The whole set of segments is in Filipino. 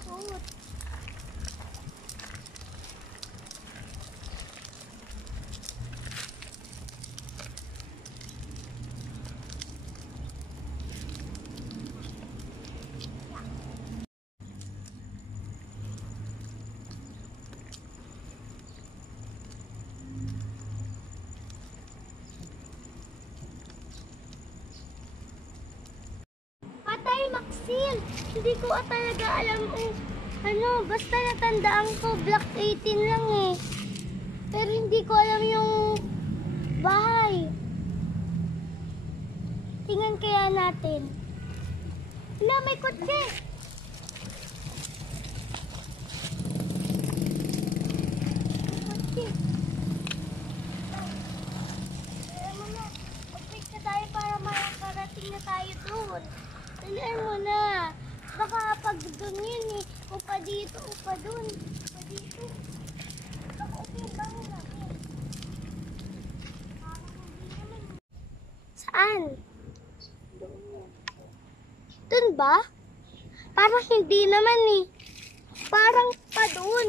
takot. Maxine, hindi ko talaga alam basta natandaan ko Block 18 lang eh. Pero hindi ko alam yung bahay. Tingnan kaya natin. Wala, may kotse. Alam mo na, mag-wait na tayo para makarating na tayo doon. Dalian mo na. Baka pag doon yun eh. Upa dito, upa doon. Upa dito. Baka upa yung bangon natin. Saan? Doon ba? Parang hindi naman eh. Parang pa doon.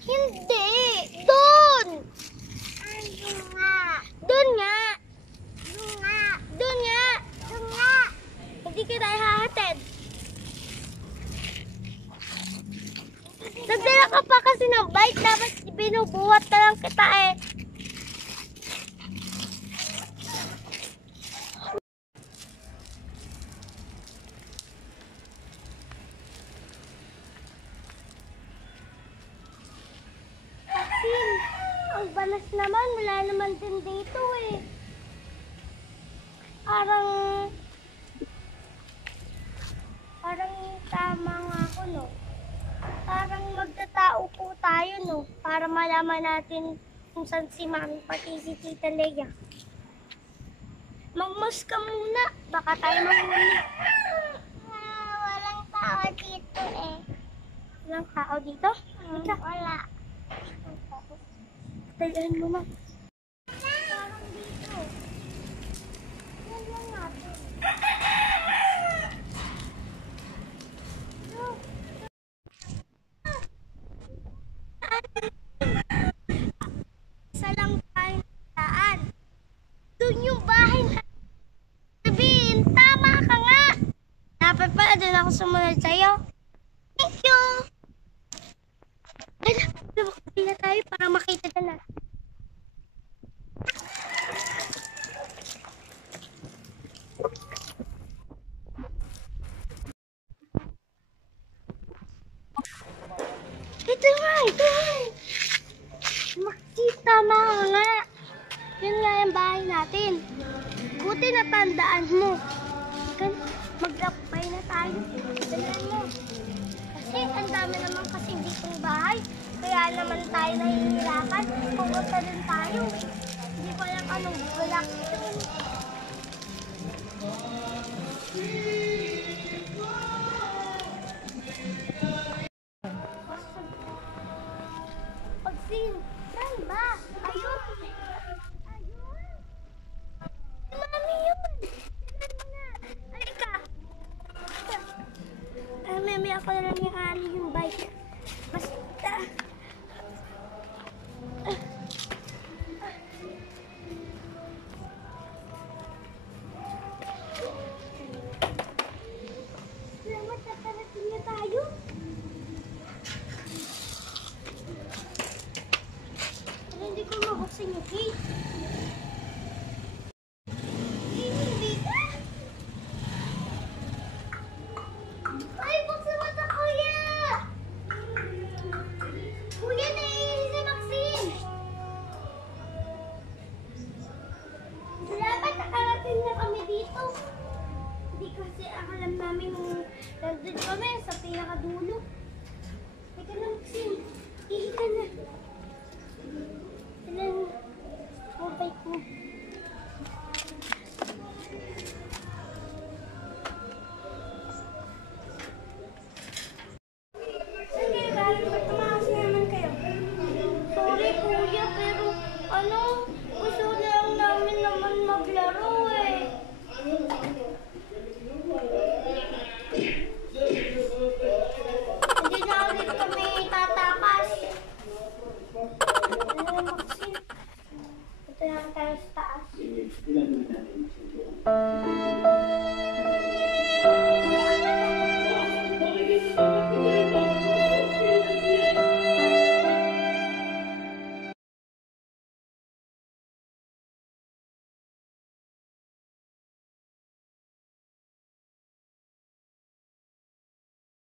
Hindi! Doon! Doon nga! Doon nga! Doon nga! Doon nga! Hindi kita ihahatid. Nagdala ka pa kasi ng bike. Dapat binubuhat na lang kita eh. Maxine, ang banas naman. Wala naman din dito eh. Parang tama nga ako, no? Parang magtatao po tayo, no? Para malaman natin kung saan si Mami, pati si Tita Leia. Magmas ka muna. Baka tayo mahuli. Walang tao dito eh. Walang tao dito? Wala. Talihan mo na. Parang dito. Yan lang natin. Isa lang tayong daan. Doon yung bahay na sabihin, tama ka nga. Dapat pala doon ako sumunod sa'yo. Thank you. Ay, lumakabay na tayo para makita na natin. Ito nga. Makita mo nga. Yun nga yung bahay natin. Buti natandaan mo. Mag-lapay na tayo. Tignan mo. Kasi ang dami naman kasi dito yung bahay. Kaya naman tayo nahihirapan. Pumunta din tayo. Hindi ko alam anong bulak yun. Maxine, saan ba? Ayun! Mami yun! Tignan mo na! Halika! Mami, ako na lang yung yung bike. Basta! Salamat, nakarating na tayo! Hindi ko mabuksan yung gate. Hindi ka? Ay, buksan mo ito, kuya! Kuya, naiinis si Maxine! Salamat, nakarating na kami dito. Hindi kasi alam namin nandun kami sa pinakadulo. Teka na, Maxine. Ihi ka na. Ilan mo bike mo?